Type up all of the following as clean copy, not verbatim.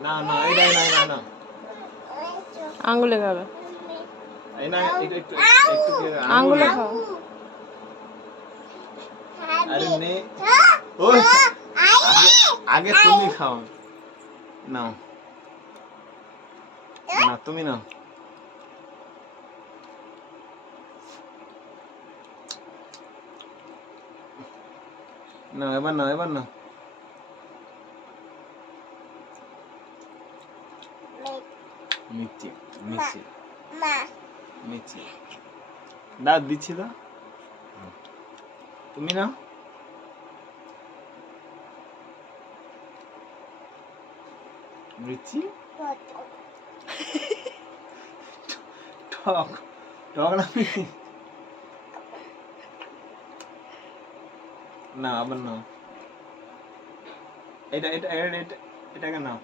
না না এটা না না না আঙ্গুলে খাবে এই না একটু একটু একটু আঙ্গুলে খাও আরে নে ওই আগে তুমি খাও নাও না তুমি নাও না এবার না এবার না মিষ্টি মিষ্টি মিষ্টি দাঁত দিচ্ছি তো তুমি না মিষ্টি টক টক না না আবার না এটা এটা এটা এটাকে নাও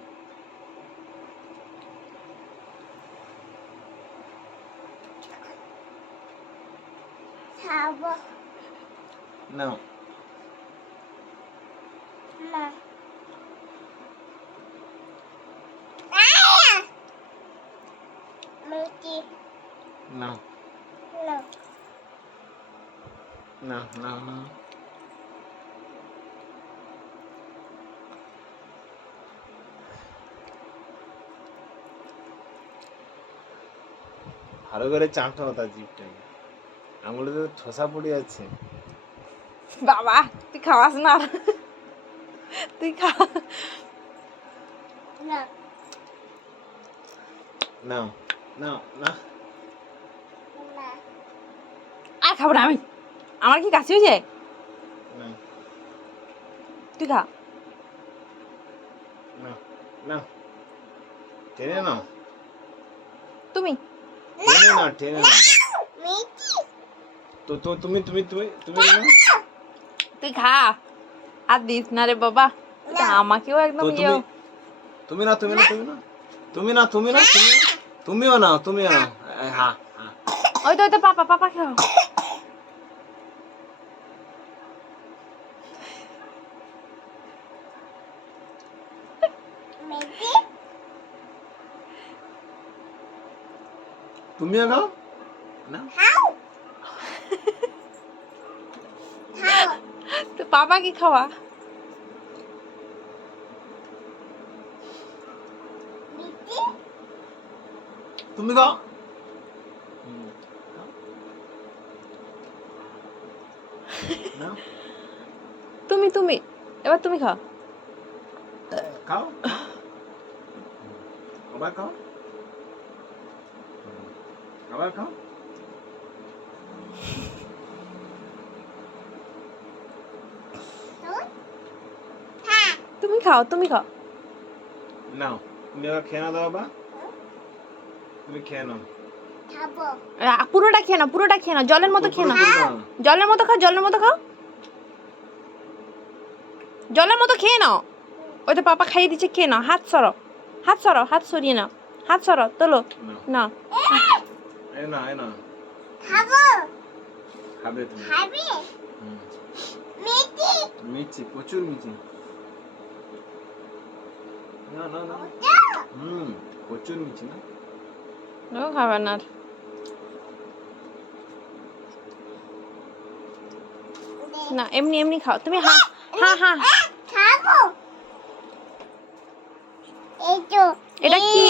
নাও নাও না না না ভালো করে চাটতে হতো জিভটাকে আঙুলে তো ঠোসা পড়ে যাচ্ছে বাবা তুই খাওয়াস না তুই খা না না না আর খাবো না আমি আমার কি কাশি হয়েছে না তুই খা না না টেনে নাও তুমি টেনে নাও টেনে নাও তো তো তুমি তুমি তুমি তুমি তুই খা আর দিস না রে বাবা এটা আমাকেও একদম তো ইয়ে তুমি না তুমি না তুমি না তুমি না তুমি না তুমি না তুমিও নাও তুমিও নাও হ্যাঁ হ্যাঁ ওই তো পাপা পাপা খাও তুমিও নাও না তো পাপা কি খাওয়া তুমি খাও না তুমি তুমি এবার তুমি খাও খাও আবার খাও আবার খাও তুমি খাও তুমি খাও নাও তুমি এবার খেয়ে নাও বাবা তুমি খেয়ে নাও পুরোটা খেয়ে নাও পুরোটা খেয়ে নাও জলের মতো খেয়ে নাও জলের মতো খাও জলের মতো খাও জলের মতো খেয়ে নাও ওই তো পাপা খাইয়ে দিচ্ছে খেয়ে নাও হাত সরো হাত সরিয়ে নাও হাত সরো তোলো না এই না এই না খাবে তুমি মিষ্টি প্রচুর মিষ্টি না না না প্রচুর মিষ্টি না ও খাবে না না এমনি এমনি খাও তুমি হা হা হা এটা কি